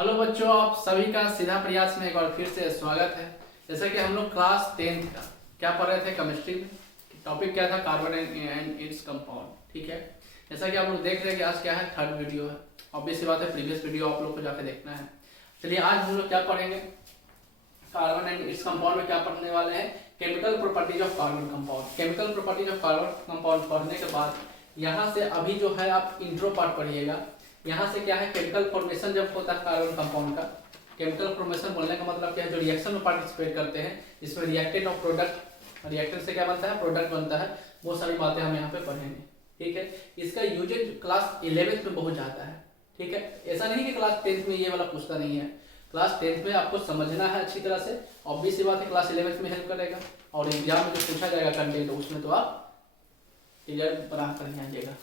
Hello बच्चों, आप सभी का सीधा प्रयास में एक बार फिर से स्वागत है। जैसा कि हम लोग क्लास 10th का क्या पढ़ रहे थे, केमिस्ट्री में टॉपिक क्या था, कार्बन एंड इट्स कंपाउंड। ठीक है, जैसा कि आप लोग देख रहे हैं कि आज क्या है, थर्ड वीडियो है। ऑब्वियस सी बात है, प्रीवियस वीडियो आप लोग को जाकर देखना है। चलिए आज हम लोग क्या पढ़ेंगे, कार्बन एंड इट्स कंपाउंड में क्या पढ़ने वाले हैं, chemical properties of carbon compound. Chemical properties of carbon compound पढ़ने के बाद यहाँ से अभी जो है आप इंट्रो पार्ट पढ़िएगा। यहाँ से क्या है, केमिकल फॉर्मेशन जब होता है कार्बन कंपाउंड का, केमिकल फॉर्मेशन बोलने का मतलब क्या है, जो रिएक्शन में पार्टिसिपेट करते हैं, जिसमें रिएक्टेंट और प्रोडक्ट, रिएक्टेंट से क्या बनता है, प्रोडक्ट बनता है, वो सारी बातें हम यहाँ पे पढ़ेंगे। ठीक है, इसका यूजेज क्लास 11th में बहुत जाता है। ठीक है, ऐसा नहीं कि क्लास 10th में ये वाला पूछता नहीं है, क्लास 10th में आपको समझना है अच्छी तरह से। ऑब्वियस सी बात है, क्लास 11th में हेल्प करेगा और एग्जाम में जो पूछा जाएगा कंटेंट, उसमें तो आप क्लियर बना कर ही आइएगा।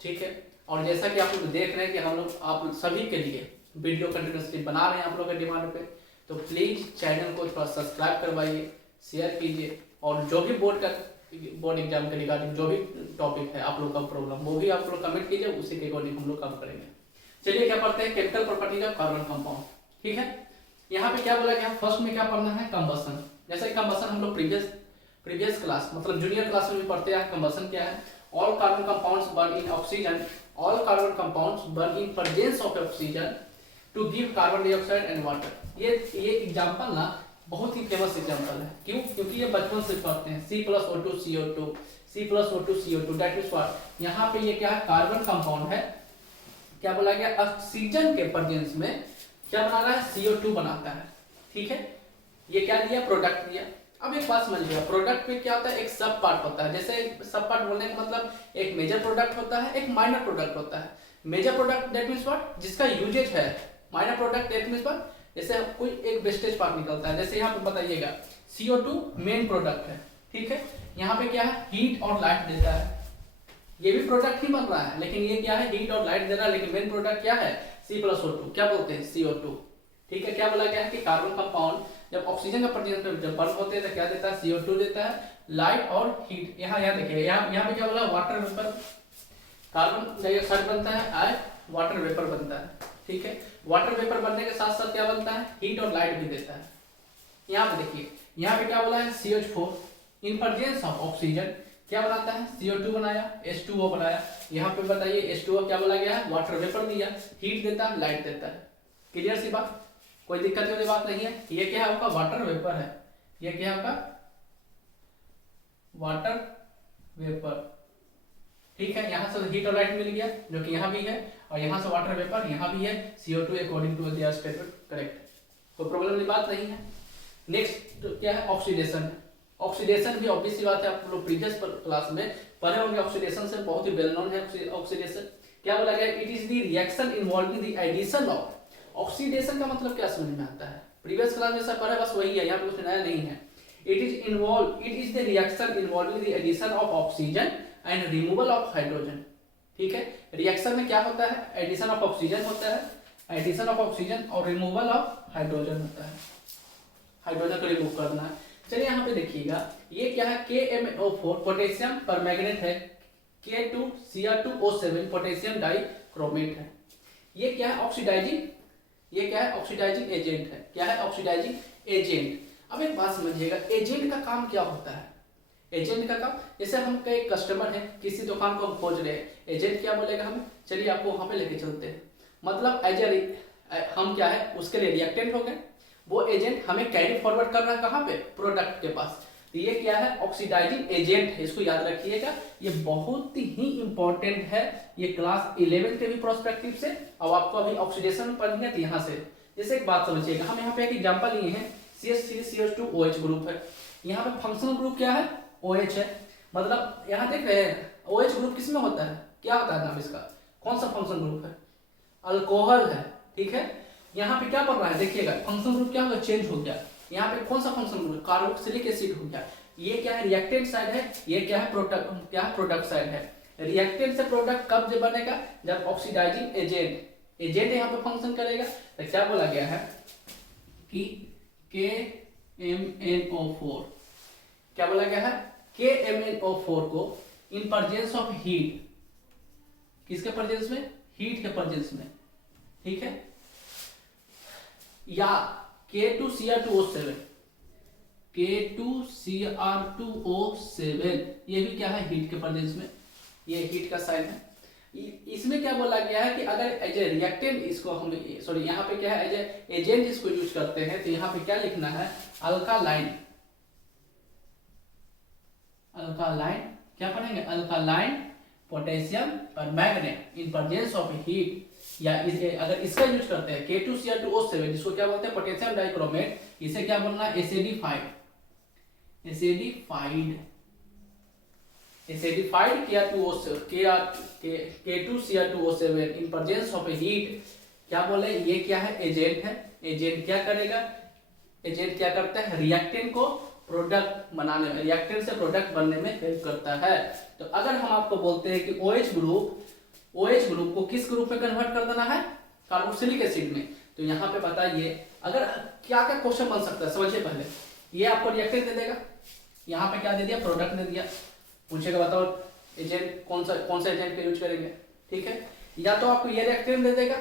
ठीक है, और जैसा कि आप लोग देख रहे हैं कि हम लोग आप सभी के लिए वीडियो कंटिन्यूसली बना रहे हैं आप लोगों के डिमांड पे, तो प्लीज चैनल को थोड़ा सब्सक्राइब करवाइए, शेयर कीजिए, और जो भी बोर्ड एग्जाम के रिगार्डिंग जो भी टॉपिक है आप लोग का प्रॉब्लम, वो भी आप लोग कमेंट कीजिए, उसी के अकॉर्डिंग हम लोग काम करेंगे। चलिए क्या पढ़ते हैं, chemical properties of carbon compound. ठीक है, यहाँ पे क्या बोला गया, फर्स्ट में क्या पढ़ना है, कंबसन। जैसे कंबसन हम लोग प्रीवियस क्लास मतलब जूनियर क्लास में भी पढ़ते हैं। कंबसन क्या है, all carbon compounds burn in oxygen, all carbon compounds burn in presence of oxygen to give carbon dioxide and water। ये एग्जांपल ना बहुत ही फेमस एग्जांपल है। क्यों? क्योंकि ये बचपन से पढ़ते हैं, C+O2 CO2, C+O2 CO2 that is what. यहाँ पे ये क्या है, कार्बन कंपाउंड है। क्या बोला गया, ऑक्सीजन के प्रेजेंस में क्या बना रहा है, CO2 बनाता है। ठीक है, ये क्या दिया, प्रोडक्ट दिया। अब एक बात समझिएगा, प्रोडक्ट में क्या होता है, एक सब पार्ट होता है। जैसे सब पार्ट बोलने का मतलब एक मेजर प्रोडक्ट होता है, एक माइनर प्रोडक्ट होता है। Major product that means what, जिसका यूजेज है। Minor product that means what, जैसे कोई एक वेस्टेज पार्ट निकलता है। जैसे यहाँ पे बताइएगा, CO2 मेन प्रोडक्ट है। ठीक है, यहाँ पे क्या है, हीट और लाइट देता है। ये भी प्रोडक्ट ही बन रहा है, लेकिन ये क्या है, हीट और लाइट दे रहा है, लेकिन मेन प्रोडक्ट क्या है, C+O2, क्या बोलते हैं, CO2। ठीक है, क्या बोला गया है कि कार्बन कंपाउंड जब ऑक्सीजन का प्रेजेंस में जब बर्न होते हैं तो क्या देता है, CO2 देता है, लाइट और हीट। यहाँ देखिए, यहाँ पे क्या बोला, वाटर वेपर, कार्बन डाइऑक्साइड बनता है और वाटर वेपर बनता है। ठीक है, वाटर वेपर बनने के साथ साथ क्या बनता है, हीट और लाइट भी देता है। यहाँ पे देखिए, यहाँ पे क्या बोला है, CH4 in presence of oxygen क्या बनाता है, CO2 बनाया, H2O बनाया। यहाँ पे बताइए H2O क्या बोला गया है, वाटर वेपर दिया, हीट देता है, लाइट देता है। क्लियर सी बात, कोई दिक्कत वाली बात नहीं है। ये क्या है, आपका वाटर वेपर है। ये क्या है, आपका वाटर वेपर। ठीक है, यहाँ से हीट और लाइट मिल गया, जो कि यहाँ भी है, और यहाँ से वाटर वेपर, यहाँ भी है, CO2 according to their statement correct, कोई प्रॉब्लम वाली बात नहीं है। नेक्स्ट क्या है, ऑक्सीडेशन। ऑक्सीडेशन भी ऑब्वियस सी बात है, आप लोग प्रीवियस क्लास में पढ़े होंगे। ऑक्सीडेशन से बहुत ही वेल नोन है ऑक्सीडेशन। क्या बोला गया, it is the reaction involving the addition of. Oxidation का मतलब क्या समझ में आता है, प्रीवियस क्लास में सब पढ़ा बस वही है, यहाँ पे कुछ नया नहीं है। It is the reaction involving the addition of oxygen and removal of hydrogen. ठीक है, रिएक्शन में क्या होता है, एडिशन ऑफ ऑक्सीजन होता है, एडिशन ऑफ ऑक्सीजन और रिमूवल ऑफ हाइड्रोजन होता है, हाइड्रोजन को रिमूव करना है। चलिए यहाँ पे देखिएगा, ये क्या है, KMnO4 पोटेशियम परमैंगनेट है, K2Cr2O7 पोटेशियम डाइक्रोमेट है। ये क्या है, ऑक्सीडाइजिंग, ये क्या है, ऑक्सीडाइजिंग एजेंट है। क्या है, ऑक्सीडाइजिंग एजेंट। अब एक बात समझिएगा, एजेंट का काम क्या होता है, एजेंट का काम, जैसे हम कई कस्टमर हैं, किसी दुकान को हम खोज रहे हैं, एजेंट क्या बोलेगा हमें, चलिए आपको वहां पे लेके चलते हैं। मतलब एज ए हम क्या है, उसके लिए रिएक्टेंट हो गए, वो एजेंट हमें कैरी फॉरवर्ड कर रहा है कहाँ पे, प्रोडक्ट के पास। तो ये क्या है, ऑक्सीडाइजिंग एजेंट है, इसको याद रखिएगा, ये बहुत ही इंपॉर्टेंट है। ये क्लास 11 के भी प्रोस्पेक्टिव से, अब आपको अभी ऑक्सीडेशन पढ़नी है यहाँ से। जैसे एक बात समझिएगा, हम यहाँ पे एक एग्जांपल लिए हैं, CH3CH2OH ग्रुप है। यहाँ पे फंक्शनल ग्रुप क्या है, OH है। मतलब यहाँ देख रहे हैं, OH ग्रुप किसमें होता है, क्या होता है नाम इसका, कौन सा फंक्शनल ग्रुप है, अल्कोहल है। ठीक है, यहाँ पे क्या पढ़ रहा है, देखिएगा फंक्शनल ग्रुप क्या होगा, चेंज हो गया। यहाँ पे कौन सा फंक्शनल ग्रुप, कार्बोक्सिलिक एसिड हो गया। ये क्या है, रिएक्टेंट साइड है, ये क्या है, प्रोडक्ट साइड है। रिएक्टेंट से प्रोडक्ट कब जब बनेगा, जब ऑक्सीडाइजिंग एजेंट यहाँ पे फंक्शन करेगा। तो क्या बोला गया है कि KMnO4, क्या बोला गया है, KMnO4 को इन प्रेजेंस ऑफ हीट, किसके प्रेजेंस में, हीट के प्रेजेंस में। ठीक है, या K2Cr2O7, K2Cr2O7 ये भी क्या है, हीट के प्रेजेंस में, ये हीट का साइन है। इसमें क्या बोला गया है कि अगर एज ए रिएक्टेंट इसको हम, सॉरी यहाँ पे क्या है, एज ए एजेंट इसको यूज करते हैं, तो यहाँ पे क्या लिखना है, अल्कालाइन, अल्कालाइन क्या पढ़ेंगे, अल्कालाइन पोटेशियम और magnet in presence of heat, या अगर इसका यूज करते हैं K2Cr2O7 जिसको क्या बोलते हैं पोटेशियम डाइक्रोमेट, इसे क्या बोलना है, acidified, acidified, acidified K2Cr2O7 in presence of heat, क्या बोले, ये क्या है, एजेंट है। एजेंट क्या करेगा, एजेंट क्या करता है, रिएक्टेंट को प्रोडक्ट बनाने में, रिएक्टेंट से प्रोडक्ट बनने में हेल्प करता है। तो अगर हम आपको बोलते हैं कि OH ग्रुप को किस ग्रुप में कन्वर्ट कर देना है, कार्बोक्सिलिक एसिड में, तो यहाँ पे बताइए अगर क्या क्या क्वेश्चन बन सकता है, समझिए पहले। ये आपको रिएक्टेंट दे देगा, यहाँ पे क्या दे दिया, प्रोडक्ट दे दिया, पूछेगा बताओ एजेंट कौन सा एजेंट का यूज करेंगे, ठीक है। या तो आपको ये रिएक्टेंट दे देगा,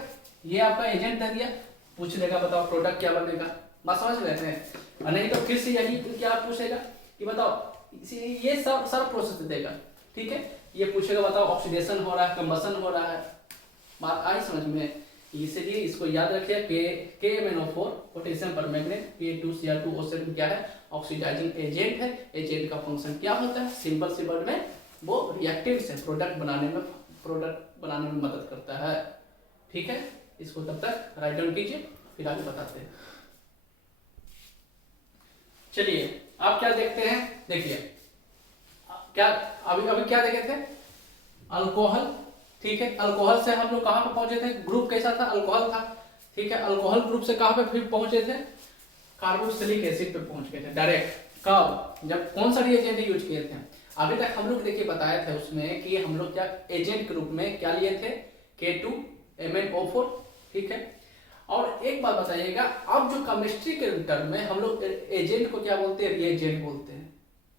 ये आपका एजेंट दे दिया, पूछ लेगा बताओ प्रोडक्ट क्या बनेगा, बात समझ लेते हैं। और नहीं तो फिर से यही क्या पूछेगा कि बताओ, ये सब प्रोसेस देगा, ठीक है। ये पूछेगा बताओ ऑक्सीडेशन हो रहा है, कंबशन हो रहा है, बात आई समझ में। इसलिए इसको याद रखिए, KMnO4 पोटेशियम परमैंगनेट, K2Cr2O7 क्या है, ऑक्सीडाइजिंग एजेंट है। एजेंट का फंक्शन क्या होता है, सिंपल सी वर्ड में वो रिएक्टिव से प्रोडक्ट बनाने में मदद करता है, ठीक है। इसको तब तक राइट डाउन कीजिए, फिर आगे बताते हैं। चलिए आप क्या देखते हैं, देखिए क्या अभी क्या देखे थे, अल्कोहल, ठीक है। अल्कोहल से हम लोग कहां पे पहुंचे थे, ग्रुप कैसा था, अल्कोहल था, ठीक है। अल्कोहल ग्रुप से कहां पे फिर पहुंचे थे, कार्बोक्सिलिक एसिड पे पहुंच गए थे डायरेक्ट। कब, जब कौन सा रिएजेंट यूज किए थे, अभी तक हम लोग देखिए बताए थे उसमें कि हम लोग क्या एजेंट के रूप में क्या लिए थे, K2MnO4, ठीक है। और एक बात बताइएगा, अब जो केमिस्ट्री के टर्म में हम लोग एजेंट को क्या बोलते हैं, रिएजेंट बोलते हैं।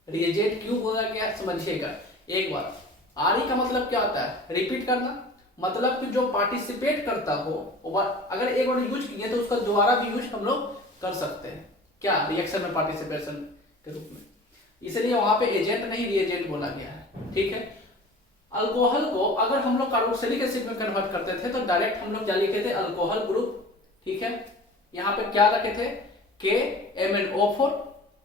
रिएजेंट क्यों बोला गया समझिएगा एक बार। आरई का मतलब क्या होता है, रिपीट करना, मतलब कि जो पार्टिसिपेट करता हो, अगर एक बार यूज किए तो उसका दोबारा भी यूज हम लोग कर सकते हैं, क्या, रिएक्शन में पार्टिसिपेशन के रूप में। इसलिए वहां पे एजेंट नहीं रिएजेंट बोला गया है, ठीक है। अल्कोहल को अगर हम लोग कार्बोक्सिलिक एसिड में कन्वर्ट करते थे तो डायरेक्ट हम लोग क्या लिखे थे, अल्कोहल ग्रुप, ठीक है। यहाँ पे क्या रखे थे, KMnO4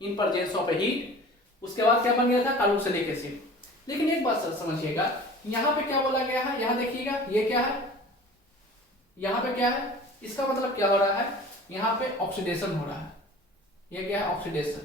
in presence of heat, उसके बाद क्या बन गया था, कार्बोक्सिलिक एसिड। लेकिन एक बात समझिएगा, यहाँ पे क्या बोला गया है, यहाँ देखिएगा ये क्या है, यहाँ पे क्या है, इसका मतलब क्या हो रहा है, यहाँ पे ऑक्सीडेशन हो रहा है, ये क्या है, ऑक्सीडेशन।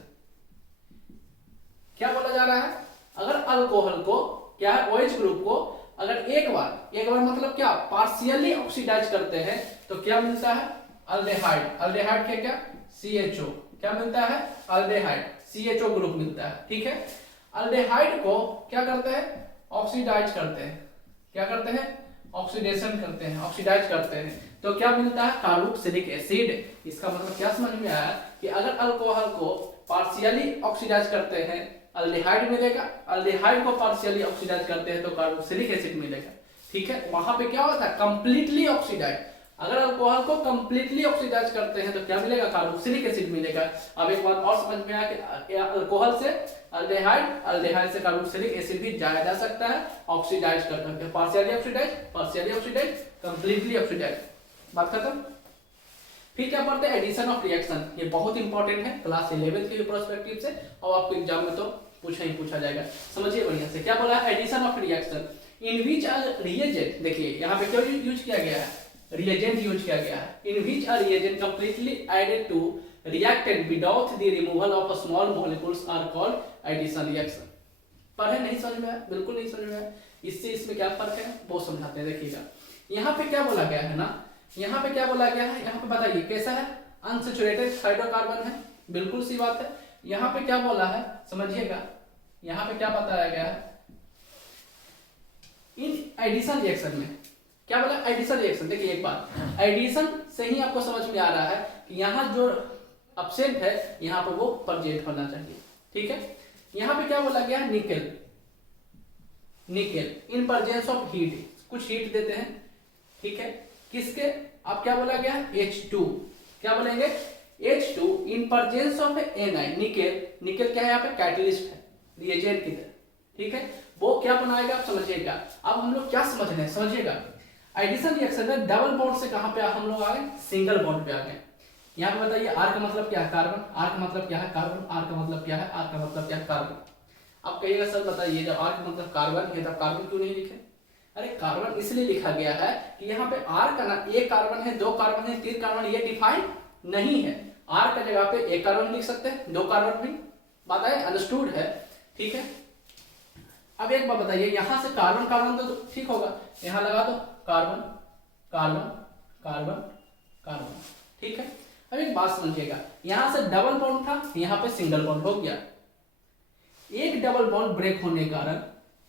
क्या बोला जा रहा है, अगर अल्कोहल को क्या है, OH ग्रुप को अगर एक बार मतलब क्या, पार्शियली ऑक्सीडाइज करते हैं तो क्या मिलता है, अल्डेहाइड। अल्डेहाइड के क्या, CHO, क्या मिलता है, अल्डेहाइड, CHO ग्रुप मिलता है, ठीक है। अल्डेहाइड को क्या करते हैं, ऑक्सीडाइज करते हैं, क्या करते हैं, ऑक्सीडेशन करते हैं, ऑक्सीडाइज करते हैं, तो क्या मिलता है, कार्बोक्सिलिक एसिड। इसका मतलब क्या समझ में आया कि अगर अल्कोहल को पार्शियली ऑक्सीडाइज करते हैं अल्डेहाइड मिलेगा, अल्डेहाइड को पार्शियली ऑक्सीडाइज करते हैं तो कार्बोक्सिलिक एसिड मिलेगा, ठीक है। वहां पे क्या होता है, कंप्लीटली ऑक्सीडाइज, अगर अल्कोहल को कंप्लीटली ऑक्सीडाइज करते हैं तो क्या मिलेगा, कार्बोक्सिलिक एसिड मिलेगा। अब एक बात और समझ में आया कि अल्कोहल से अल्डेहाइड, अल्डेहाइड से कार्बोक्सिलिक एसिड भी जाया जा सकता है ऑक्सीडाइज करके, पार्शियली ऑक्सीडाइज, कंप्लीटली ऑक्सीडाइज, बात खत्म। फिर क्या पढ़ते हैं, एडिशन ऑफ रिएक्शन, ये बहुत इंपॉर्टेंट है क्लास 11 के पर्सपेक्टिव से, और आपको एग्जाम में तो पूछा जाएगा, समझिए बढ़िया से। क्या बोला है, addition of reaction in which a reagent, देखिए यहाँ पे क्या यूज किया गया है, रिएजेंट यूज किया गया है, in which a reagent completely added to reactant without the removal of small molecules are called addition reaction. पढ़े, नहीं समझ में आया, बिल्कुल नहीं समझ में आया, इससे इसमें क्या फर्क है वो समझाते हैं। देखिएगा यहाँ पे क्या बोला गया है ना, यहाँ पे क्या बोला गया है, यहाँ पे बताइए कैसा है, अनसैचुरेटेड हाइड्रोकार्बन है, बिल्कुल सी बात है। यहाँ पे क्या बोला है समझिएगा, यहाँ पे क्या बताया गया है, इन एडिशन रिएक्शन में क्या बोला, एडिशन रिएक्शन। देखिए एक बात, एडिशन से ही आपको समझ में आ रहा है कि यहाँ जो अपसेंट है यहाँ पे वो प्रेजेंट होना चाहिए, ठीक है। यहाँ पे क्या बोला गया, nickel, in presence of heat, कुछ हीट देते हैं, ठीक है, किसके, अब क्या बोला गया, H2, क्या बोलेंगे, H2 in presence of Ni, nickel, nickel क्या है यहाँ पे, कैटलिस्ट है, रिएजेंट की तरह, ठीक है, वो क्या बनाएगा आप समझिएगा। अब हम लोग क्या समझ रहे हैं, समझिएगा, एडिशन रिएक्शन में डबल बॉन्ड से कहां पे हम लोग आ गए, सिंगल बॉन्ड पे आ गए। यहाँ पे बताइए आर का मतलब क्या है, कार्बन, आर का मतलब क्या है, कार्बन, आर का मतलब क्या है, आर का मतलब क्या है, कार्बन। अब कहिएगा सर बताइए, जब आर का मतलब कार्बन है तब कार्बन क्यों नहीं लिखे? अरे कार्बन इसलिए लिखा गया है कि यहाँ पे आर का ना एक कार्बन है, दो कार्बन है, तीन कार्बन, ये डिफाइन नहीं है। आर का जगह पे एक कार्बन लिख सकते हैं, दो कार्बन भी, बात है, अंडरस्टूड है, ठीक है। अब एक बात बताइए, यहां से कार्बन कार्बन तो ठीक होगा, यहां लगा दो कार्बन कार्बन कार्बन कार्बन, ठीक है। अब एक बात समझिएगा, यहां से डबल बॉन्ड था, यहां पे सिंगल बॉन्ड हो गया। एक डबल बॉन्ड ब्रेक होने के कारण,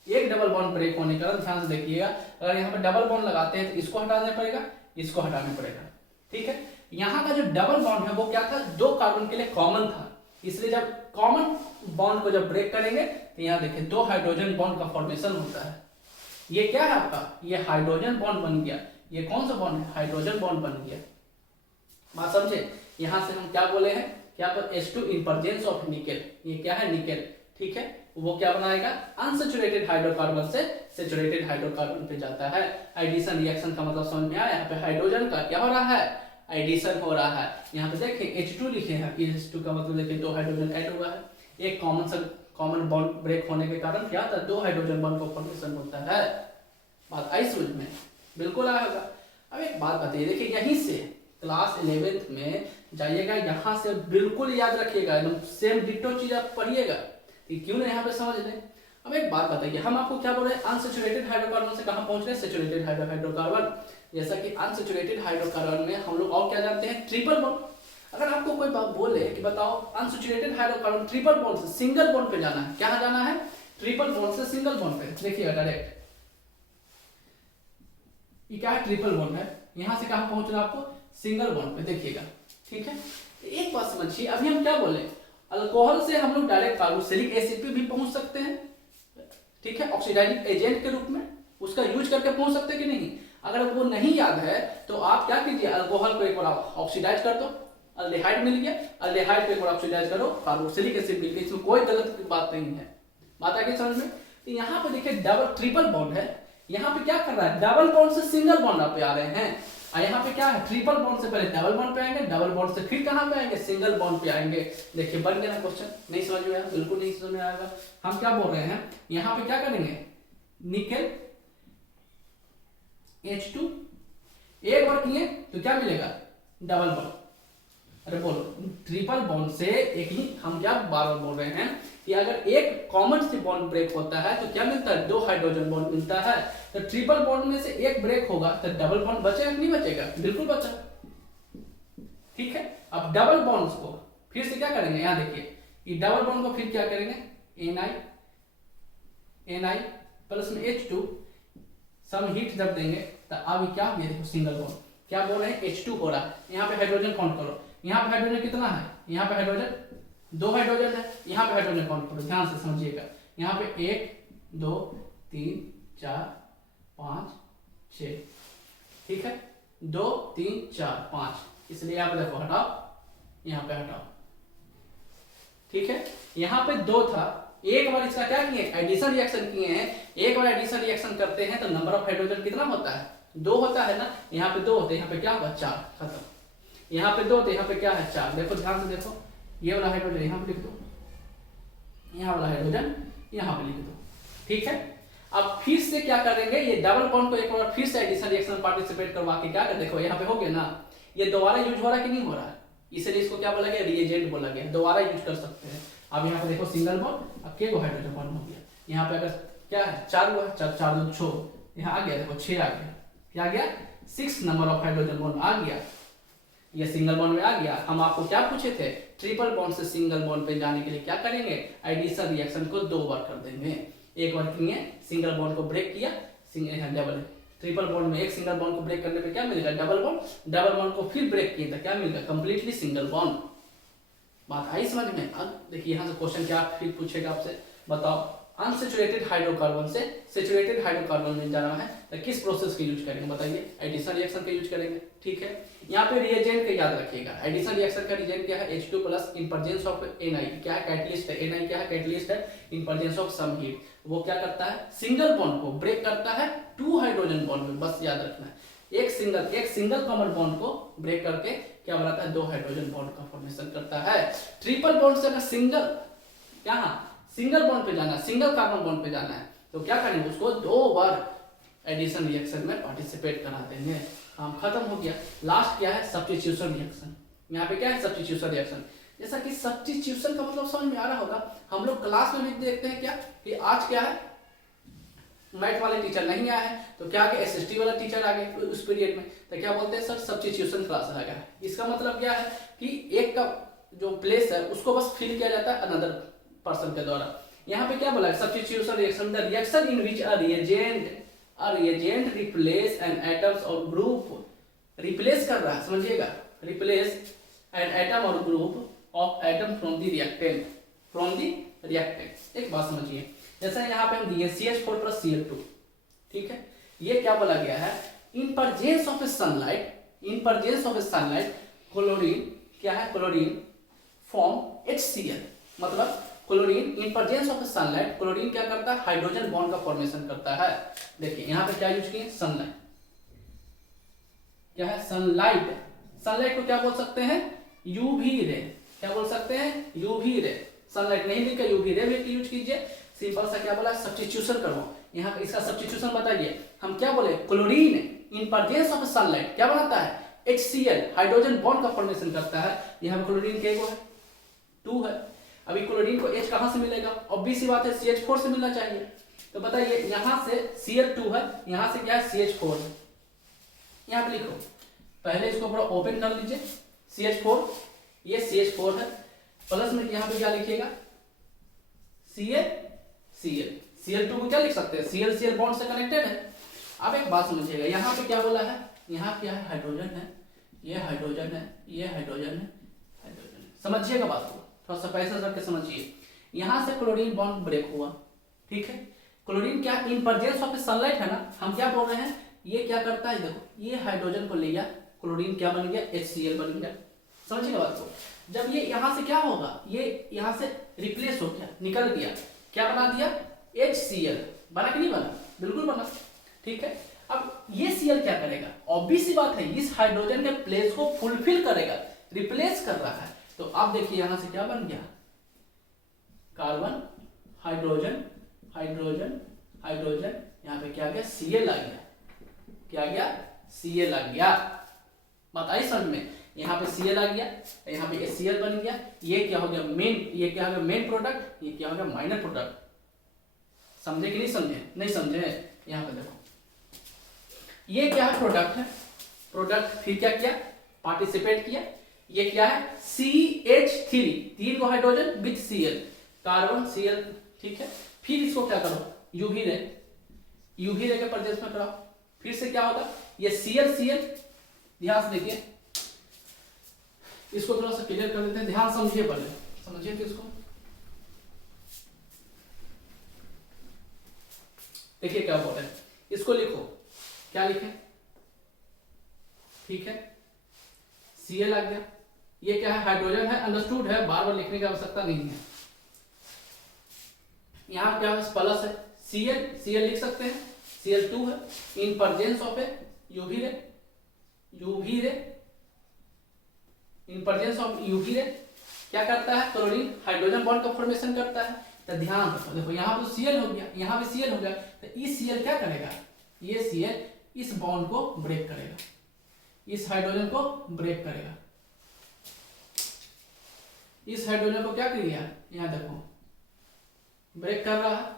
एक डबल बॉन्ड ब्रेक होने के कारण ध्यान से देखिएगा, अगर यहाँ पे डबल बॉन्ड लगाते हैं तो इसको हटाना पड़ेगा, इसको हटाना पड़ेगा, ठीक है। यहाँ का जो डबल बॉन्ड है वो क्या था, दो कार्बन के लिए कॉमन था, इसलिए जब कॉमन बॉन्ड को जब ब्रेक करेंगे तो यहाँ देखिए दो हाइड्रोजन बॉन्ड का फॉर्मेशन होता है। ये क्या है आपका, ये हाइड्रोजन बॉन्ड बन गया। ये कौन सा बॉन्ड है, हाइड्रोजन बॉन्ड बन गया। बात समझे, यहां से हम क्या बोले हैं, क्या पर H2 in presence of nickel, ये क्या है, निकेल, ठीक है। वो क्या बनाएगा, अनसैचुरेटेड हाइड्रोकार्बन से सैचुरेटेड हाइड्रोकार्बन पे जाता है। एडिशन रिएक्शन का मतलब समझ में आया, यहाँ पे हाइड्रोजन का क्या हो रहा है, एडिशन हो रहा है। यहाँ पे देखिए H2 लिखे हैं, H2 का मतलब देखिए दो हाइड्रोजन ऐड हुआ है, एक कॉमन बॉन्ड ब्रेक होने के कारण क्या होता है, दो हाइड्रोजन बॉन्ड का फॉर्मेशन होता है। बात आई समझ में, बिल्कुल आएगा। अब एक बात बताइए, देखिए यहीं से क्लास 11th में जाइएगा, यहां से बिल्कुल याद रखिएगा, एकदम सेम डिट्टो चीज आप पढ़िएगा, क्यों नहीं यहाँ पे समझ लें। अब एक बात बताइए, हम आपको क्या बोल रहे हैं, अनसैचुरेटेड हाइड्रोकार्बन से कहां पहुंच रहे हैं, सैचुरेटेड हाइड्रोकार्बन। जैसा कि अनसैचुरेटेड हाइड्रोकार्बन में हम लोग और क्या जानते हैं, ट्रिपल बॉन्ड। अगर आपको कोई बात बोले कि बताओ अनसैचुरेटेड हाइड्रोकार्बन ट्रिपल बॉन्ड से सिंगल बॉन्ड पे जाना है, क्या जाना है, ट्रिपल बॉन्ड से सिंगल बॉन्ड पे, देखिएगा डायरेक्ट, ये क्या है, ट्रिपल बॉन्ड है, यहां से कहां पहुंचना है आपको, सिंगल बॉन्ड पे, देखिएगा, ठीक है। एक बात समझिए, अभी हम क्या बोले, अल्कोहल से हम लोग डायरेक्ट कार्बोक्सिलिक एसिड पे भी पहुंच सकते हैं, ठीक है, ऑक्सीडाइजिंग एजेंट के रूप में उसका यूज करके पहुंच सकते हैं कि नहीं। अगर वो नहीं याद है तो आप क्या कीजिए, अल्कोहल को एक बार ऑक्सीडाइज कर दो, अल्डेहाइड मिल गया, अल्डेहाइड को एक बार ऑक्सीडाइज करो, कार्बोक्सिलिक एसिड मिल गया, इसमें कोई गलत बात नहीं है। बात आ गई समझ में। तो यहाँ पे देखिए डबल ट्रिपल बॉन्ड है, यहाँ पे क्या कर रहा है, डबल बॉन्ड से सिंगल बॉन्ड पे आ रहे हैं, और यहाँ पे क्या है, ट्रिपल बॉन्ड से पहले डबल बॉन्ड पे आएंगे, डबल बॉन्ड से फिर कहां पे आएंगे, सिंगल बॉन्ड पे आएंगे। देखिए बन गया ना क्वेश्चन, नहीं समझ में आया, बिल्कुल नहीं समझ में आएगा। हम क्या बोल रहे हैं, यहाँ पे क्या करेंगे, निकेल H2 एक बार किए तो क्या मिलेगा, डबल बॉन्ड। अरे बोलो, ट्रिपल बॉन्ड से एक ही, हम क्या बार बार बोल रहे हैं कि अगर एक कॉमन से बॉन्ड ब्रेक होता है तो क्या मिलता है, दो हाइड्रोजन बॉन्ड मिलता है। तो ट्रिपल बॉन्ड में से एक ब्रेक होगा तो डबल बॉन्ड बचेगा कि नहीं बचेगा, बिल्कुल बचा, ठीक है। अब डबल बॉन्ड्स को फिर से क्या करेंगे, यहां देखिए, ये डबल बॉन्ड को फिर क्या करेंगे, Na प्लस में H2, सम हीट जब देंगे तो अब क्या हो, देखो सिंगल बॉन्ड, क्या बोल रहे हैं, H2 हो रहा है, यहाँ पे हाइड्रोजन काउंट करो, यहाँ पे हाइड्रोजन कितना है, यहाँ पे हाइड्रोजन दो हाइड्रोजन है, यहाँ पे हाइड्रोजन काउंट करो, ध्यान से समझिएगा, यहाँ पे 1 2 3 4 5 6, ठीक है, 2 3 4 5, इसलिए यहाँ पे देखो हटाओ, यहाँ पे हटाओ, ठीक है। यहाँ पे 2 था, एक बार इसका क्या किए, एडिशन रिएक्शन किए हैं, एक बार एडिशन रिएक्शन करते हैं तो नंबर ऑफ हाइड्रोजन कितना होता है, 2 होता है ना, यहाँ पे 2 होते हैं, यहाँ पे क्या होगा 4, खत्म। यहाँ पे 2 तो यहाँ पे क्या है 4, देखो ध्यान से देखो, ये वाला हाइड्रोजन यहाँ पे लिख दो, यहाँ वाला हाइड्रोजन यहाँ पे लिख दो, ठीक है। अब फिर से क्या करेंगे, ये डबल बॉन्ड को एक बार फिर से एडिशन रिएक्शन में पार्टिसिपेट करवा के क्या कर, देखो यहाँ पे हो गया ना, ये दोबारा यूज हो रहा है कि नहीं हो रहा है, इसलिए इसको क्या बोला गया, रिएजेंट बोला गया, दोबारा यूज कर सकते हैं। अब यहाँ पे देखो सिंगल बॉन्ड, अब के गो हाइड्रोजन बॉन्ड हो गया, यहाँ पे अगर क्या है 4 हुआ, 4 2 6, यहाँ आ गया, देखो 6 आ गया, क्या आ गया, 6 नंबर ऑफ हाइड्रोजन बॉन्ड आ गया, ये सिंगल बॉन्ड में आ गया। हम आपको क्या पूछे थे, ट्रिपल बॉन्ड से सिंगल बॉन्ड पे जाने के लिए क्या करेंगे, एडिशन रिएक्शन को 2 बार कर देंगे, एक बार किए सिंगल बॉन्ड को ब्रेक किया, डबल ट्रिपल बॉन्ड में एक सिंगल बॉन्ड को ब्रेक करने पे क्या मिलेगा, डबल बॉन्ड, डबल बॉन्ड को फिर ब्रेक किए तो क्या मिलेगा, कंप्लीटली सिंगल बॉन्ड। बात आई समझ में। अब देखिए यहाँ से क्वेश्चन क्या फिर पूछेगा आपसे, बताओ अनसेचुरेटेड हाइड्रोकार्बन से सेचुरेटेड हाइड्रोकार्बन में जाना है तो किस प्रोसेस का यूज करेंगे बताइए? एडिशन रिएक्शन का यूज करेंगे। ठीक है, यहाँ पे रिएजेंट का याद रखिएगा। एडिशन रिएक्शन का रिएजेंट क्या है? H2 plus in presence of Na। क्या है? कैटलिस्ट है। Na क्या है? कैटलिस्ट है in presence of some heat. वो क्या करता है? सिंगल बॉन्ड को ब्रेक करता है 2 हाइड्रोजन बॉन्ड में। बस याद रखना है, एक सिंगल कॉमन बॉन्ड को ब्रेक करके क्या बनाता है? 2 हाइड्रोजन बॉन्ड का फॉर्मेशन करता है। ट्रिपल बॉन्ड से अगर सिंगल बॉन्ड पे जाना है, सिंगल कार्बन बॉन्ड पे जाना है तो क्या करेंगे? उसको 2 बार एडिशन रिएक्शन में पार्टिसिपेट करा देंगे। काम खत्म हो गया। लास्ट क्या है? Substitution reaction. यहाँ पे क्या है? Substitution reaction. जैसा कि सब्स्टिट्यूशन का मतलब समझ में आ रहा होगा, हम लोग क्लास में भी देखते हैं क्या कि आज क्या है, मैथ वाले टीचर नहीं आया है तो क्या आगे एसएसटी वाला टीचर आ गए उस पीरियड में, तो क्या बोलते हैं? सर सब्स्टिट्यूशन क्लास आ गया। इसका मतलब क्या है कि एक का जो प्लेस है उसको बस फिल किया जाता है अनदर पर्सन के द्वारा। यहाँ पे क्या बोला है? Substitution reaction, the reaction in which a reagent replace an atoms or group. Replace कर रहा है, समझिएगा, replace an atom or group of atom from the reactant. एक बात समझिए, जैसा यहाँ पे हम दिए CH4 प्लस Cl2। ठीक है, ये क्या बोला गया है? In presence of sunlight chlorine क्या है? Chlorine form HCl। मतलब chlorine in presence of sunlight, chlorine क्या करता है? हाइड्रोजन बॉन्ड का फॉर्मेशन करता है। देखिए यहाँ पे क्या यूज किए? सनलाइट। क्या है? सनलाइट को क्या बोल सकते हैं? UV ray. क्या बोल सकते हैं? UV ray. सनलाइट नहीं लिखा, यूवी रे भी यूज कीजिए। सिंपल सा क्या बोला? सब्स्टिट्यूशन करो। यहाँ पे इसका सब्स्टिट्यूशन बताइए। हम क्या बोले? Chlorine in presence of sunlight क्या बनाता है? HCl, हाइड्रोजन बॉन्ड का फॉर्मेशन करता है। यहाँ क्लोरीन के है 2 है। अभी क्लोरीन को H कहां से मिलेगा? ऑब्वियस सी बात है, CH4 से मिलना चाहिए। तो बताइए, यहां से Cl2 है, यहां से क्या है? CH4 है। यहां पे लिखो, पहले इसको पूरा ओपन कर लीजिए। CH4, ये CH4 है, प्लस में यहां पे क्या लिखिएगा? Cl2 को क्या लिख सकते हैं? Cl बॉन्ड से कनेक्टेड है। अब एक बात समझिएगा, यहाँ पे क्या बोला है? यहाँ क्या है? हाइड्रोजन है, ये हाइड्रोजन है, ये हाइड्रोजन है, हाइड्रोजन है। समझिएगा बात को, थोड़ा सा पैसा करके समझिए। यहाँ से क्लोरीन बॉन्ड ब्रेक हुआ। ठीक है, क्लोरीन क्या इन प्रेजेंस ऑफ सनलाइट है ना, हम क्या बोल रहे हैं? ये क्या करता है? देखो, ये हाइड्रोजन को लिया, क्लोरीन क्या बन गया? HCl बन गया। समझिएगा बात को। जब ये यहाँ से क्या होगा? ये यहाँ से रिप्लेस हो गया, निकल गया, क्या बना दिया? HCl। बना कि नहीं बना? बिल्कुल बना। ठीक है, अब ये Cl क्या करेगा? ऑब्वियस सी बात है, इस हाइड्रोजन के प्लेस को फुलफिल करेगा, रिप्लेस कर रहा है। तो आप देखिए यहां से क्या बन गया? कार्बन, हाइड्रोजन, हाइड्रोजन, हाइड्रोजन, यहाँ पे क्या आ गया? Cl आ गया। क्या आ गया? Cl आ गया। बात आई समझ में? यहाँ पे Cl आ गया, यहाँ पे HCl बन गया। ये क्या हो गया? ये क्या हो गया? Main product. ये क्या हो गया? Minor product. समझे कि नहीं समझे? नहीं समझे? यहाँ पे देखो, ये क्या है? प्रोडक्ट है। प्रोडक्ट फिर क्या किया? पार्टिसिपेट किया। ये क्या है? CH3, 3 को hydrogen with Cl, carbon Cl। ठीक है, फिर इसको क्या करो? यूवी रे के प्रेजेंस में कराओ। फिर से क्या होगा? ये Cl ध्यान से देखिए, इसको थोड़ा सा क्लियर कर देते हैं, ध्यान समझिए, पहले समझिए तो इसको। देखिए क्या बोल रहे हैं, इसको लिखो। क्या लिखे? ठीक है, Cl आ गया। ये क्या है? हाइड्रोजन है, अंडरस्टूड है, बार बार लिखने की आवश्यकता नहीं है। यहाँ क्या है? प्लस है, Cl लिख सकते हैं, Cl2 है, in presence of UV ray, in presence of UV ray क्या करता है? क्लोरीन हाइड्रोजन बॉन्ड का फॉर्मेशन करता है। तो ध्यान रखो, देखो यहाँ तो Cl हो गया, यहाँ भी Cl हो गया, तो इस Cl क्या करेगा? ये Cl इस बॉन्ड को ब्रेक करेगा, इस हाइड्रोजन को ब्रेक करेगा। इस हाइड्रोजन को क्या किया? यहाँ देखो, ब्रेक कर रहा है।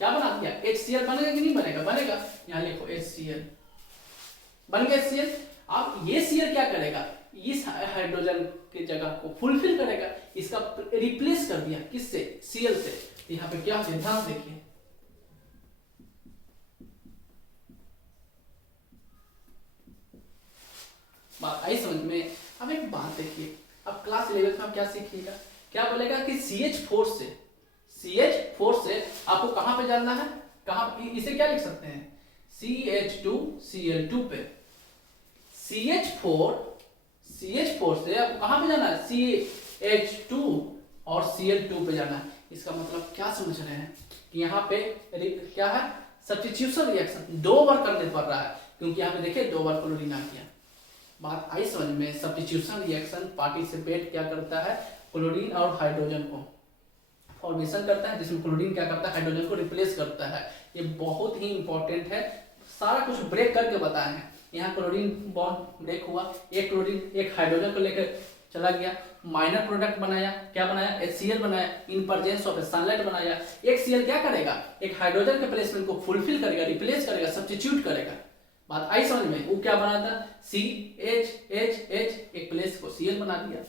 क्या बना दिया? HCl बनेगा कि नहीं बनेगा? बनेगा। यहाँ लिखो HCl, बन गया HCl। अब ये Cl क्या करेगा? इस हाइड्रोजन की जगह को फुलफिल करेगा, इसका रिप्लेस कर दिया, किससे? Cl से। तो यहाँ पे क्या हो? ध्यान देखिए, बात आई समझ में? अब एक बात देखिए, अब क्लास 11 में आप क्या सीखिएगा क्या बोलेगा कि CH4 से आपको कहां पे जाना है, कहां, इसे क्या लिख सकते हैं CH2Cl2 पे। CH4 से आपको कहां पे जाना है CH2 और Cl2 पे जाना है। इसका मतलब क्या समझ रहे हैं कि यहाँ पे क्या है, सब्स्टिट्यूशन रिएक्शन 2 बार करने पड़ रहा है, क्योंकि यहाँ पे देखिए 2 बार क्लोरीन आ गया। बात आई समझ में। सब्स्टिट्यूशन रिएक्शन पार्टिसिपेट क्या करता है, क्लोरीन और हाइड्रोजन को फॉर्मेशन करता है, जिसमें क्लोरीन क्या करता है, हाइड्रोजन को रिप्लेस करता है। ये बहुत ही इंपॉर्टेंट है, सारा कुछ ब्रेक करके बताए हैं। यहाँ क्लोरीन बॉन्ड ब्रेक हुआ, एक क्लोरीन एक हाइड्रोजन को लेकर चला गया, माइनर प्रोडक्ट बनाया, क्या बनाया HCl बनाया, इन प्रेजेंस ऑफ सनलाइट बनाया। एक Cl क्या करेगा, एक हाइड्रोजन के प्लेसमेंट को फुलफिल करेगा, रिप्लेस करेगा, सब्स्टिट्यूट करेगा। बात आई समझ में। वो क्या बना था CH एक प्लेस को Cl बना दिया।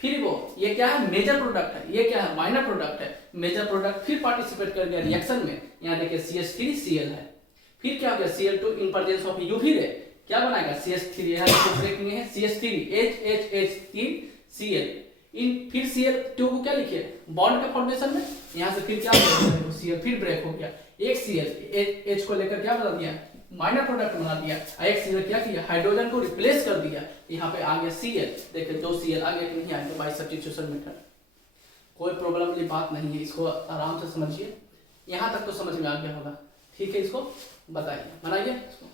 फिर वो ये क्या है, मेजर प्रोडक्ट है, ये क्या है, माइनर प्रोडक्ट है। मेजर प्रोडक्ट फिर पार्टिसिपेट कर गया रिएक्शन में, यहाँ देखिए CH3Cl है। फिर क्या हो गया Cl2 in presence of UV रे क्या बनाएगा CH3, यहाँ ब्रेक में है CH3 H3Cl इन, फिर Cl2 को क्या लिखे बॉन्ड के फॉर्मेशन में, यहाँ से फिर क्या Cl फिर ब्रेक हो गया, एक Cl H को लेकर क्या बना दिया, माइनर प्रोडक्ट बना दिया। एक Cl क्या किया, हाइड्रोजन को रिप्लेस कर दिया, यहाँ पे आ गया Cl। देखिए 2 Cl आ गया कि नहीं आ गया, बाय सब्स्टिट्यूशन मेथड। कोई प्रॉब्लम वाली बात नहीं है, इसको आराम से समझिए। यहाँ तक तो समझ में आ गया होगा, ठीक है। इसको बताइए, बनाइए इसको।